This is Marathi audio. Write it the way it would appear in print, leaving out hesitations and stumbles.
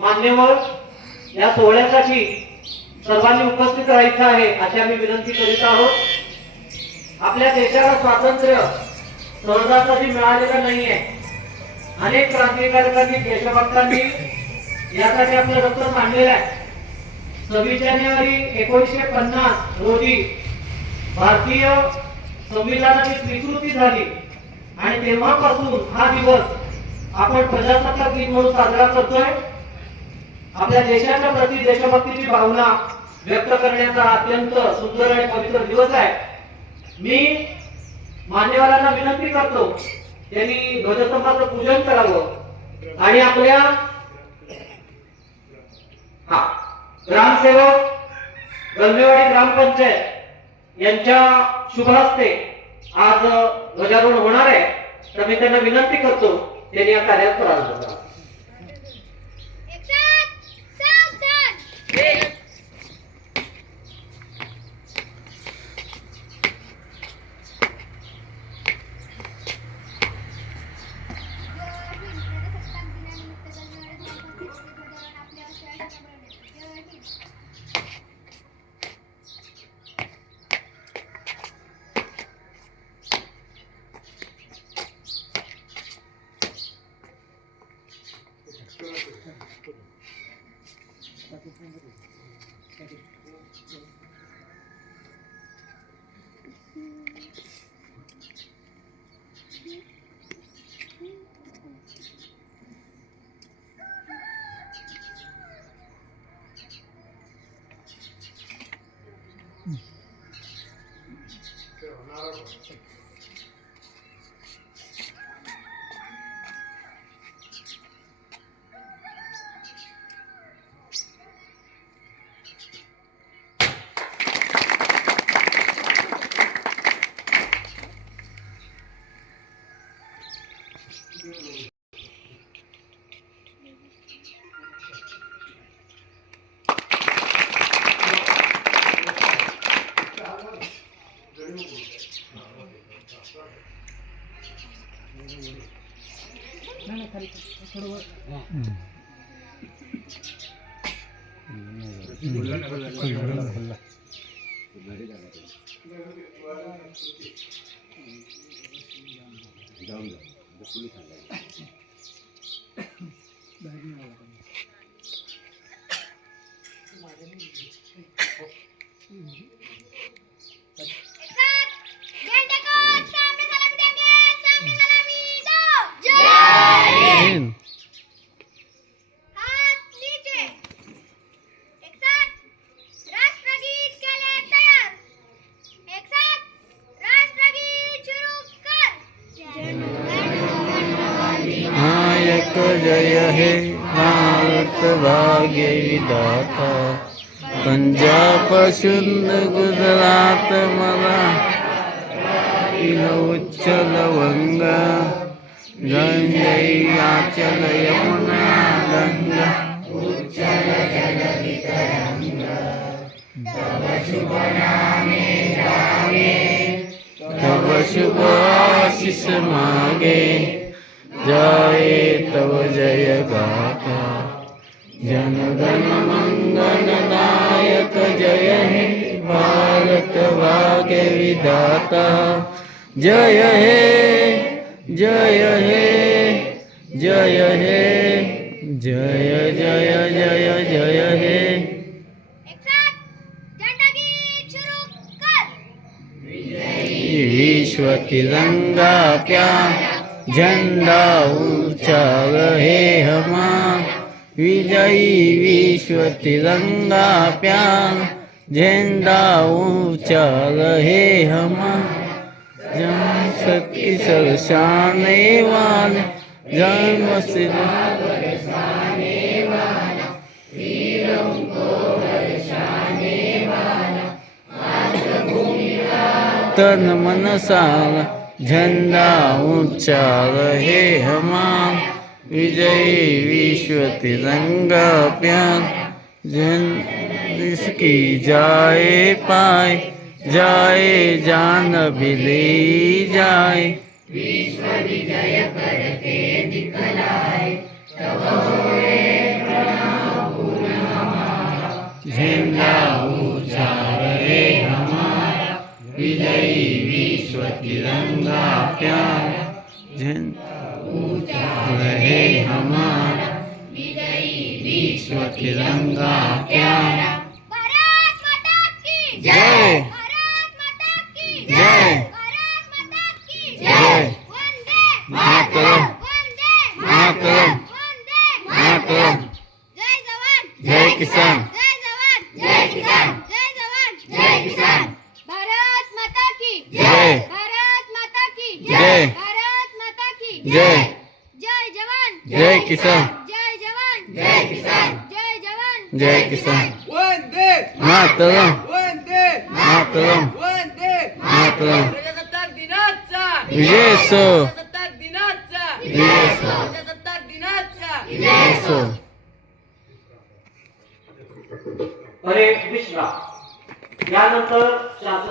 मान्यवर या सोहळ्यासाठी सर्वांनी उपस्थित राहायचं आहे अशी आम्ही विनंती करीत आहोत। आपल्या देशाला स्वातंत्र्य सहजासहजी मिळालेलं नाहीये। अनेक क्रांतिकारकांनी देशभक्तांनी यासाठी आपलं रक्त सांडलेलं आहे। 26 जानेवारी 1950 रोजी भारतीय संविधानाची स्वीकृती झाली आणि तेव्हापासून हा दिवस आपण प्रजासत्ताक दिन म्हणून साजरा करतोय। आपल्या देशाच्या प्रति देशभक्तीची भावना व्यक्त करण्याचा अत्यंत सुंदर आणि पवित्र दिवस आहे। मी मान्यवरांना विनंती करतो त्यांनी ध्वजस्तंभाचं पूजन करावं आणि आपल्या ग्रामसेवक गंभेवाडी ग्रामपंचायत यांच्या शुभ हस्ते आज ध्वजारोहण होणार आहे। तर मी त्यांना विनंती करतो त्यांनी या कार्यात प्रारंभ करावा। जय हे भारत भाग्य विधाता, पंजाब सिंध गुजरात मराठी उच्चल वंगा, गंगे आचल यमुना गंगा, उच्चल जलधि तरंगा, तव शुभ नामे जागे, तव शुभ आशीष मागे, जय तव जय गाथा, जन गण मंगल नायक जय हे भारत भाग्य विधाता, जय हे जय हे जय हे जय जय जय जय हे। विश्व तिरंगा प्यारा झंडा ऊंचा रहे हमा, विजयी विश्व तिरंगा प्यारा झंडा ऊंचा रहे हमा, जनशक्ति सरसाने वाले जन्म से बरसाने वाला, वीरों को बरसाने वाला, मातृभूमि का तन मन सारा, झंडा ऊंचा रहे हमारा, विजयी विश्व तिरंगा प्यारा, जन इसकी जाए पाए, जाए जान भी ले जाए, विश्व विजय करके दिखलाए, तब होए प्रणाम। विश्व तिरंगा प्यारा झंडा रहे हमारा विश्व तिरंगा प्यारा भारत माता की जय भारत माता की जय भारत माता की जय वंदे मातरम वंदे मातरम वंदे मातरम जय जवान जय किसान जय जवान जय किसान जय जवान जय किसान भारत माता की जय भारत माता की जय भारत माता की जय जय जवान जय किसान जय जवान जय किसान जय जवान जय किसान वंदे मातरम वंदे मातरम वंदे मातरम प्रजासत्ताक दिनाचा विजय असो प्रजासत्ताक दिनाचा विजय असो प्रजासत्ताक दिनाचा विजय असो हरे कृष्णा. यानंतर शासन